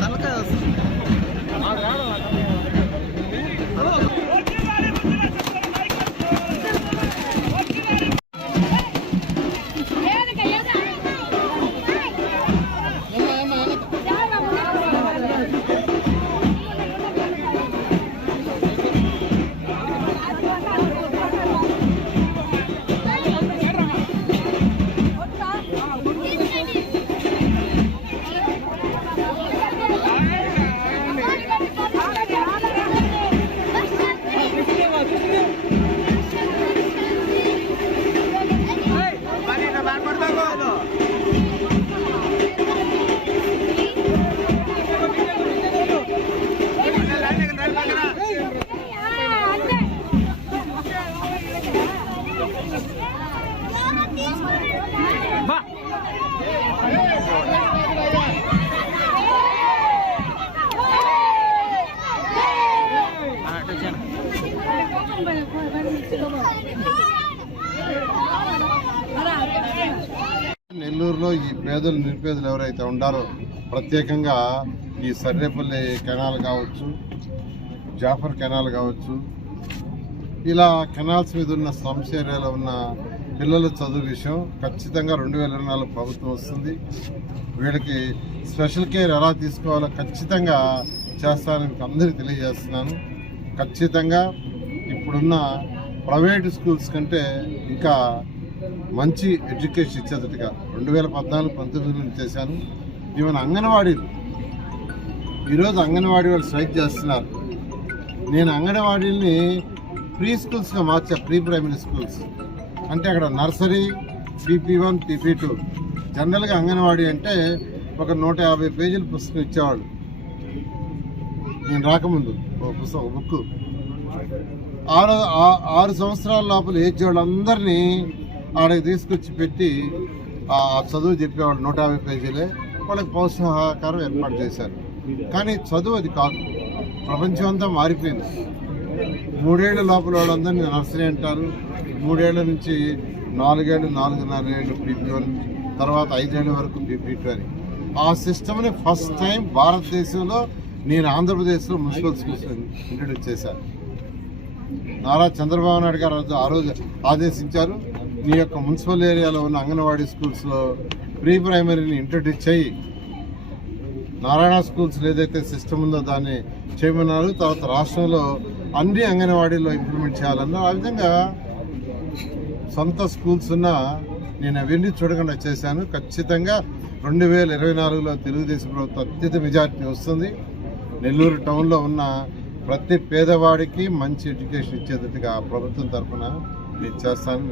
తలకాయ వస్తుంది. నెల్లూరులో ఈ పేదలు నిరుపేదలు ఎవరైతే ఉండారో ప్రత్యేకంగా ఈ సర్రేపల్లి కెనాల్ కావచ్చు, జాఫర్ కెనాల్ కావచ్చు, ఇలా కెనాల్స్ మీద ఉన్న స్లమ్స్ ఏరియాలో ఉన్న పిల్లల చదువు విషయం ఖచ్చితంగా 2024 ప్రభుత్వం వస్తుంది. వీళ్ళకి స్పెషల్ కేర్ ఎలా తీసుకోవాలో ఖచ్చితంగా చేస్తానని మీకు అందరికీ తెలియజేస్తున్నాను. ఖచ్చితంగా ఇప్పుడున్న ప్రైవేటు స్కూల్స్ కంటే ఇంకా మంచి ఎడ్యుకేషన్ ఇచ్చేటట్టుగా 2014-19 చేశాను. ఈవెన్ అంగన్వాడీలు ఈరోజు అంగన్వాడీ వాళ్ళు స్ట్రైక్ చేస్తున్నారు. నేను అంగన్వాడీలని ప్రీ స్కూల్స్గా మార్చా, ప్రీ ప్రైమరీ స్కూల్స్ అంటే అక్కడ నర్సరీ, PP1, PP2. జనరల్గా అంగన్వాడీ అంటే ఒక 150 పేజీల పుస్తకం ఇచ్చేవాళ్ళు. నేను రాకముందు ఒక బుక్ 6 సంవత్సరాల లోపల ఏజ్ వాళ్ళందరినీ ఆడకి తీసుకొచ్చి పెట్టి ఆ చదువు చెప్పేవాళ్ళు 150 పేజీలే. వాళ్ళకి పౌష్టికాహారం ఏర్పాటు చేశారు. కానీ చదువు అది కాదు. ప్రపంచం అంతా మారిపోయింది. 3 ఏళ్ల లోపల వాళ్ళందరినీ నర్సరీ అంటారు. 3 ఏళ్ల నుంచి 4 ఏళ్ళు, 4.5 ఏళ్ళు PP1, తర్వాత 5 ఏళ్ళ వరకు PP2 అని. ఆ సిస్టమ్ని ఫస్ట్ టైం భారతదేశంలో నేను ఆంధ్రప్రదేశ్లో మున్సిపల్ స్కూల్స్ ఇంట్రడ్యూస్ చేశాను. నారా చంద్రబాబు నాయుడు గారు ఆ రోజు ఆదేశించారు, నీ యొక్క మున్సిపల్ ఏరియాలో ఉన్న అంగన్వాడీ స్కూల్స్లో ప్రీ ప్రైమరీని ఇంట్రడ్యూస్ చేయి. నారాయణ స్కూల్స్ ఏదైతే సిస్టమ్ ఉందో దాన్ని చేయమన్నారు. తర్వాత రాష్ట్రంలో అన్ని అంగన్వాడీలో ఇంప్లిమెంట్ చేయాలన్నారు. ఆ విధంగా సొంత స్కూల్స్ ఉన్నా నేను అవన్నీ చూడకుండా చేశాను. ఖచ్చితంగా 2024లో తెలుగుదేశం ప్రభుత్వం అత్యధిక మెజార్టీ వస్తుంది. నెల్లూరు టౌన్లో ఉన్న ప్రతి పేదవాడికి మంచి ఎడ్యుకేషన్ ఇచ్చేటట్టుగా ప్రభుత్వం తరఫున నేను చేస్తాను.